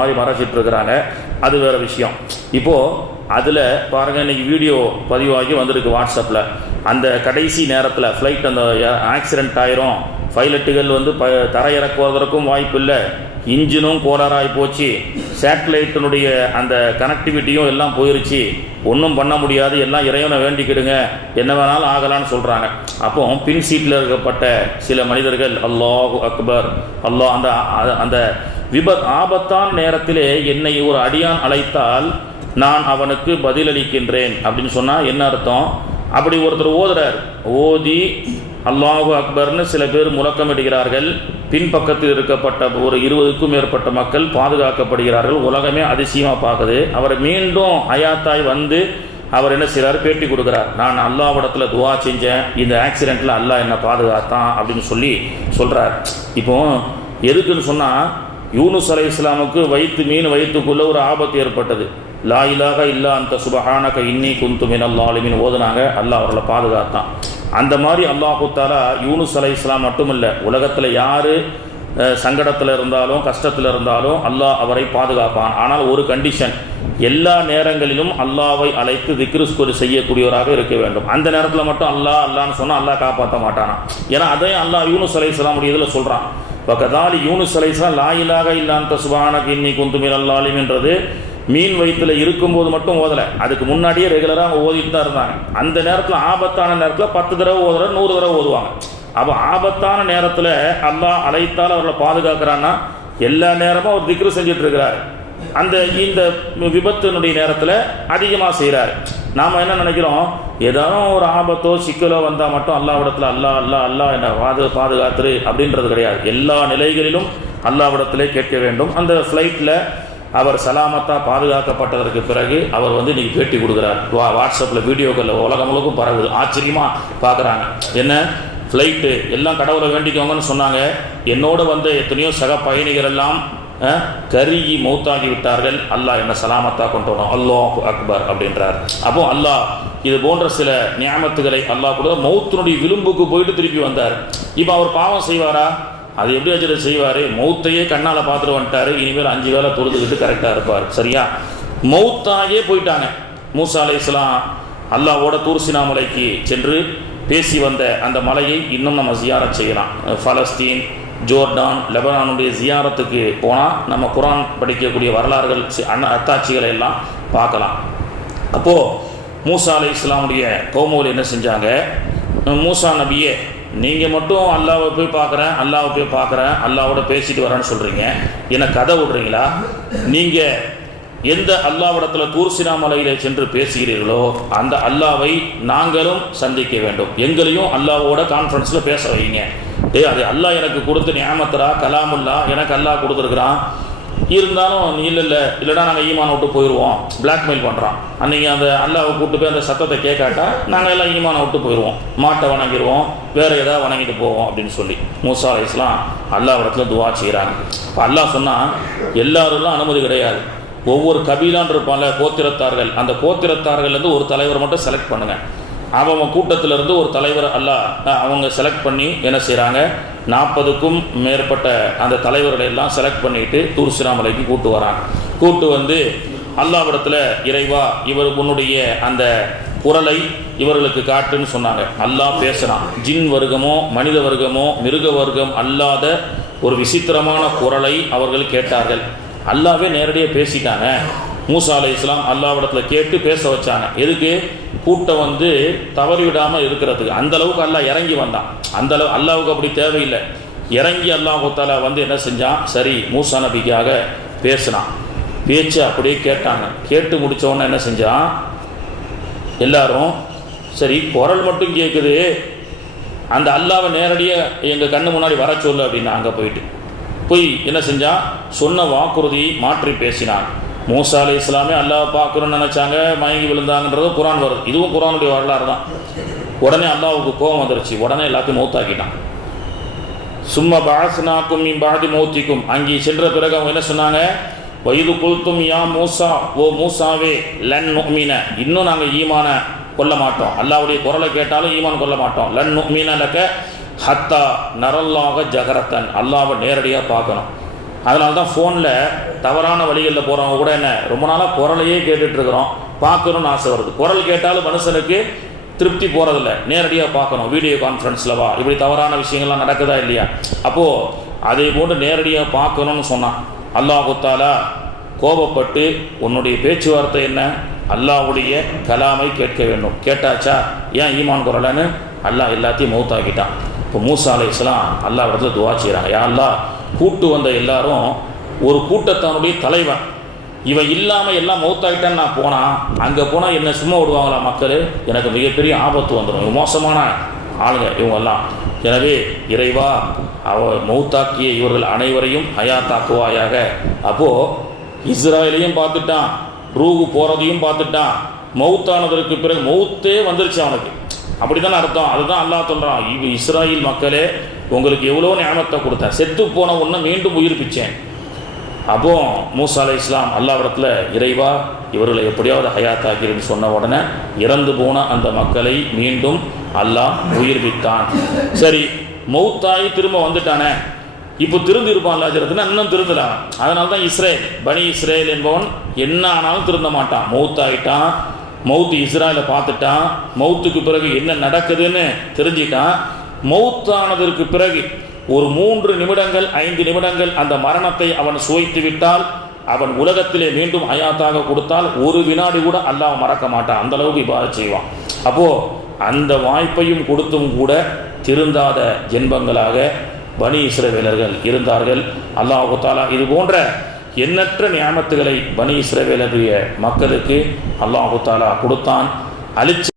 மாதிரி மறைச்சிட்டு இருக்கிறாங்க. அது வேறு விஷயம். இப்போது அதில் பாருங்கள், இன்றைக்கி வீடியோ பதிவாகி வந்திருக்கு வாட்ஸ்அப்பில். அந்த கடைசி நேரத்தில் ஃப்ளைட் அந்த ஆக்சிடெண்ட் ஆயிரும், பைலட்டுகள் தரையிறக்குவதற்கும் வாய்ப்பு இல்லை, இன்ஜினும் கோளாறாகி போச்சு, சேட்டலைட்டினுடைய அந்த கனெக்டிவிட்டியும் எல்லாம் போயிருச்சு, ஒன்றும் பண்ண முடியாது, எல்லாம் இறைவனை வேண்டிக்கிடுங்க, என்ன வேணாலும் ஆகலான்னு சொல்கிறாங்க. அப்போ பின் சீட்டில் இருக்கப்பட்ட சில மனிதர்கள் அல்லாஹு அக்பர், அல்லாஹ் அந்த அந்த ஆபத்தான நேரத்திலே என்னை ஒரு அடியான் அழைத்தால் நான் அவனுக்கு பதிலளிக்கின்றேன் அப்படின்னு சொன்னால் என்ன அர்த்தம்? அப்படி ஒருத்தர் ஓதுறார், ஓதி அல்லாஹு அக்பர்னு சில பேர் முழக்கமிடுகிறார்கள். பின்பக்கத்தில் இருக்கப்பட்ட ஒரு 20க்கும் மேற்பட்ட மக்கள் பாதுகாக்கப்படுகிறார்கள். உலகமே அதிசயமாக பார்க்குது. அவர் மீண்டும் ஹயாத்தாய் வந்து அவர் என்ன செய்கிறார், பேட்டி கொடுக்குறார். நான் அல்லாஹ்விடத்தில் துவா செஞ்சேன், இந்த ஆக்சிடெண்ட்டில் அல்லாஹ் என்னை பாதுகாத்தான் அப்படின்னு சொல்கிறார். இப்போ எதுக்குன்னு சொன்னால், யூனுஸ் அலைஹிஸ்ஸலாமுக்கு மீன் வயிற்றுக்குள்ளே ஒரு ஆபத்து ஏற்பட்டது. லா இலாஹ இல்லா அன்த சுப்ஹானக இன்னி குன்து மினல் ஸாலிமீன் ஓதுனாங்க, அல்லாஹ் அவர்களை பாதுகாத்தான். அந்த மாதிரி அல்லாஹு தஆலா யூனுஸ் அலைஹிஸ்ஸலாம் மட்டும் இல்லை, உலகத்தில் யார் சங்கடத்தில் இருந்தாலும் கஷ்டத்தில் இருந்தாலும் அல்லாஹ் அவரை பாதுகாப்பான். ஆனால் ஒரு கண்டிஷன், எல்லா நேரங்களிலும் அல்லாஹ்வை அழைத்து திக்ரு செய்யக்கூடியவராக இருக்க வேண்டும். அந்த நேரத்தில் மட்டும் அல்லாஹ் அல்லான்னு சொன்னால் அல்லாஹ் காப்பாற்ற மாட்டானா. ஏன்னா அதையும் அல்லாஹ் யூனுஸ் அலைஹிஸ்ஸலாமுடைய இதில் சொல்கிறான். வகதாலி யூனுஸ் அலைஹிஸ்ஸலாம் லா இலாஹ இல்லா அன்த சுப்ஹானக இன்னி குன்து மினல் ஸாலிமீன்ன்றது மீன் வயிற்றில் இருக்கும்போது மட்டும் ஓதலை, அதுக்கு முன்னாடியே ரெகுலராக ஓதிட்டு தான் இருந்தாங்க. அந்த நேரத்தில் ஆபத்தான நேரத்தில் 10 தடவை ஓதுற 100 தடவை ஓதுவாங்க. அப்போ ஆபத்தான நேரத்தில் அல்லாஹ் அழைத்தால் அவர்களை பாதுகாக்கிறான்னா எல்லா நேரமும் அவர் திக்ரு செஞ்சுட்டு இருக்கிறார். இந்த விபத்தினுடைய நேரத்தில் அதிகமாக செய்கிறார். நாம் என்ன நினைக்கிறோம், ஏதாவது ஒரு ஆபத்தோ சிக்கலோ வந்தால் மட்டும் அல்லாஹ்விடத்தில் அல்லாஹ் அல்லாஹ் அல்லாஹ் என்ன பாதுகாத்துரு அப்படின்றது கிடையாது. எல்லா நிலைகளிலும் அல்லாஹ்விடத்திலே கேட்க வேண்டும். அந்த ஃப்ளைட்டில் அவர் சலாமத்தாக பாதுகாக்கப்பட்டதற்கு பிறகு அவர் இன்றைக்கி பேட்டி கொடுக்குறார். வாட்ஸ்அப்பில் வீடியோக்களில் உலகம் முழுக்கும் பரவுது. ஆச்சரியமாக பார்க்குறாங்க. என்ன ஃப்ளைட்டு எல்லாம் கடவுளை வேண்டிக்கோங்கன்னு சொன்னாங்க, என்னோடு வந்த எத்தனையோ சக பயணிகள் எல்லாம் கருகி மௌத்தாகி விட்டார்கள், அல்லாஹ் என்ன சலாமத்தாக கொண்டு வரோம், அல்லாஹு அக்பர் அப்படின்றார். அப்போ அல்லாஹ் இது போன்ற சில நியாமத்துகளை அல்லாஹ் கூட மௌத்தினுடைய விளிம்புக்கு போயிட்டு திருப்பி வந்தார். இப்போ அவர் பாவம் செய்வாரா? அது எப்படி வச்சுட்டு செய்வார்? மௌத்தையே கண்ணால் பார்த்துட்டு வந்துட்டார், இனிமேல் 5 வேளை தொழுதுகிட்டு கரெக்டாக இருப்பார். சரியா? மௌத்தாகவே போயிட்டாங்க. மூசா அலைஹிஸ்ஸலாம் அல்லாஹ்வோட தூர் சீனா மலைக்கு சென்று பேசி வந்த அந்த மலையை இன்னும் நம்ம ஜியாரத் செய்யலாம். பலஸ்தீன், ஜோர்டான், லெபனானுடைய ஜியாரத்துக்கு போனால் நம்ம குரான் படிக்கக்கூடிய வரலாறுகள் அத்தாட்சிகளை எல்லாம் பார்க்கலாம். அப்போது மூசா அலைஹிஸ்ஸலாமுடைய கௌமோல் என்ன செஞ்சாங்க, மூசா நபியே நீங்கள் மட்டும் அல்லாவை போய் பார்க்குறேன் அல்லாவோட பேசிட்டு வரேன்னு சொல்கிறீங்க, என்னை கதை விடுறீங்களா? நீங்கள் எந்த அல்லாஹ்விடத்தில் தூர் சீனா மலையிலே சென்று பேசுகிறீர்களோ அந்த அல்லாவை நாங்களும் சந்திக்க வேண்டும், எங்களையும் அல்லாவோட கான்ஃபரன்ஸில் பேச வைங்க. அது அல்லாஹ் எனக்கு கொடுத்த நியாமத்தரா கலாமுல்லா, எனக்கு அல்லாஹ் கொடுத்துருக்குறான், இருந்தாலும் நீ இல்லைனா நாங்கள் ஈமானை விட்டு போயிடுவோம், பிளாக்மெயில் பண்ணுறான். அன்றைக்கி அந்த அல்லாவை கூப்பிட்டு போய் அந்த சத்தத்தை கேட்காட்டா நாங்கள் எல்லாம் ஈமானை விட்டு போயிடுவோம், மாட்டை வணங்கிடுவோம், வேறு ஏதாவது வணங்கிட்டு போவோம் அப்படின்னு சொல்லி மூசா அலைஹிஸ்ஸலாம் அல்லாஹ்விடத்தில் துவா செய்கிறாங்க. இப்போ அல்லாஹ் சொன்னால் எல்லாரும் அனுமதி கிடையாது. ஒவ்வொரு கபீலான் இருப்பான்ல, கோத்திரத்தார்கள், அந்த கோத்திரத்தார்கள்லேருந்து ஒரு தலைவர் மட்டும் செலக்ட் பண்ணுங்கள். அவங்க கூட்டத்திலிருந்து ஒரு தலைவர் அல்லாஹ் அவங்க செலக்ட் பண்ணி என்ன செய்கிறாங்க, 40க்கும் மேற்பட்ட அந்த தலைவர்களை எல்லாம் செலக்ட் பண்ணிவிட்டு தூர் சீனா மலைக்கு கூட்டு வராங்க. கூட்டு வந்து அல்லாஹ்விடத்தில் இறைவா உன்னுடைய அந்த குரலை இவர்களுக்கு காட்டுன்னு சொன்னாங்க. அல்லாஹ் பேசுகிறான். ஜின் வர்க்கமோ மனித வர்க்கமோ மிருக வர்க்கம் அல்லாத ஒரு விசித்திரமான குரலை அவர்கள் கேட்டார்கள். அல்லாவே நேரடியாக பேசிட்டாங்க. மூசா அலைஹிஸ்ஸலாம் அல்லாஹ்விடத்தில் கேட்டு பேச வச்சாங்க. எதுக்கு? கூட்டம் தவறிவிடாமல் இருக்கிறதுக்கு. அந்தளவுக்கு அல்லாஹ் இறங்கி வந்தான். அந்தளவு அல்லாவுக்கு அப்படி தேவையில்லை. இறங்கி அல்லாஹு தஆலா என்ன செஞ்சான், சரி மூசா நபிக்காக பேசினான். பேச்சு அப்படியே கேட்டாங்க. கேட்டு முடித்தவொன்னே என்ன செஞ்சான், எல்லாரும் சரி குரல் மட்டும் கேட்குது, அந்த அல்லாவை நேரடியாக எங்கள் கண்ணு முன்னாடி வர சொல்லு அப்படின்னு அங்கே போய் என்ன செஞ்சான், சொன்ன வாக்குறுதியை மாற்றி பேசினான். மூசா அலைஹிஸ்ஸலாமே அல்லாஹ் பார்க்கணும்னு நினச்சாங்க, மயங்கி விழுந்தாங்கன்றது குரான் வருது. இதுவும் குரானுடைய வரலாறு தான். உடனே அல்லாஹ்வுக்கு கோபம் வந்துருச்சு, உடனே எல்லாத்தையும் மௌத்தாக்கிட்டான். சும்மா பஅஸ்னாக்கும் மின் பஅதி மௌத்திக்கும், அங்கே சென்ற பிறகு அவங்க என்ன சொன்னாங்க, வயது குல்தும் யா மூசா, ஓ மூசாவே லன் நுமின, இன்னும் நாங்கள் ஈமானை கொள்ள மாட்டோம், அல்லாஹ்வுடைய குரலை கேட்டாலும் ஈமான் கொள்ள மாட்டோம். லன் நுமின லக ஹத்தா நரல்லாக ஜகரத்தன், அல்லாஹ்வை நேரடியாக பார்க்கணும். அதனால தான் ஃபோனில் தவறான வழிகளில் போகிறவங்க கூட என்ன ரொம்ப நாளாக குரலையே கேட்டுட்ருக்குறோம், பார்க்கணுன்னு ஆசை வருது. குரல் கேட்டாலும் மனுஷனுக்கு திருப்தி போகிறதில்ல, நேரடியாக பார்க்கணும், வீடியோ கான்ஃபரன்ஸில் வா, இப்படி தவறான விஷயங்கள்லாம் நடக்குதா இல்லையா? அப்போது அதே போன்று நேரடியாக பார்க்கணும்னு சொன்னான். அல்லாஹ் தஆலா கோபப்பட்டு உன்னுடைய பேச்சுவார்த்தை என்ன, அல்லாஹ்வுடைய கலாமை கேட்க வேண்டும். கேட்டாச்சா, ஏன் ஈமான் குரலன்னு அல்லாஹ் எல்லாத்தையும் மௌத்தாக்கிட்டான். இப்போ மூசா அலைஹிஸ்ஸலாம் அல்லாஹ் இடத்துல துவா செய்கிறாங்க, யா அல்லாஹ் கூட்டு வந்த எல்லாரும் ஒரு கூட்டத்தானுடைய தலைவன், இவன் இல்லாமல் எல்லாம் மௌத்தாகிட்டான்னு நான் போனால், அங்கே போனால் என்ன சும்மா விடுவாங்களா மக்கள்? எனக்கு மிகப்பெரிய ஆபத்து வந்துடும், இவங்க மோசமான ஆளுங்க இவங்கெல்லாம். எனவே இறைவா மௌத்தாக்கிய இவர்கள் அனைவரையும் ஹயாத்தாக்குவாயாக. அப்போது இஸ்ராயலையும் பார்த்துட்டான், ரூஹு போகிறதையும் பார்த்துட்டான், மௌத்தானதற்கு பிறகு மௌத்தே வந்துருச்சு அவனுக்கு, அப்படி தானே அர்த்தம். அதுதான் அல்லாஹ் சொல்கிறான், இஸ்ராயல் மக்களே உங்களுக்கு எவ்வளோ நியாமத்தை கொடுத்தேன், செத்து போன ஒன்று மீண்டும் உயிர்ப்பிச்சேன். அப்போ மூசா அலைஹிஸ்ஸலாம் அல்லாஹ்விடத்தில் இறைவா இவர்களை எப்படியாவது ஹயாத்தாக்கிறேன்னு சொன்ன உடனே இறந்து போன அந்த மக்களை மீண்டும் அல்லாஹ் உயிர்ப்பித்தான். சரி, மௌத்தாகி திரும்ப வந்துட்டானே, இப்போ திருந்து இருப்பான் லாஜரத்துனா இன்னும் திருந்தலாம். அதனால தான் இஸ்ரேல் பனி இஸ்ரேல் என்பவன் என்ன ஆனாலும் திருந்த மாட்டான். மௌத்தாகிட்டான், மௌத்து இஸ்ராயலை பார்த்துட்டான், மௌத்துக்கு பிறகு என்ன நடக்குதுன்னு தெரிஞ்சிட்டான். மௌத்தானதற்கு பிறகு ஒரு 3 நிமிடங்கள் 5 நிமிடங்கள் அந்த மரணத்தை அவன் சுவைத்து விட்டால், அவன் உலகத்திலே மீண்டும் ஹயாத்தாக கொடுத்தால் ஒரு வினாடி கூட அல்லாஹ் மறக்க மாட்டான், அந்த அளவுக்கு இபாதத் செய்வான். அப்போது அந்த வாய்ப்பையும் கொடுத்தும் கூட திருந்தாத ஜென்மங்களாக பனி இஸ்ரவேலர்கள் இருந்தார்கள். அல்லாஹ் தஆலா இது போன்ற எண்ணற்ற நியாமத்துகளை பனி இஸ்ரவேலுடைய மக்களுக்கு அல்லாஹ் தஆலா கொடுத்தான், அழிச்சு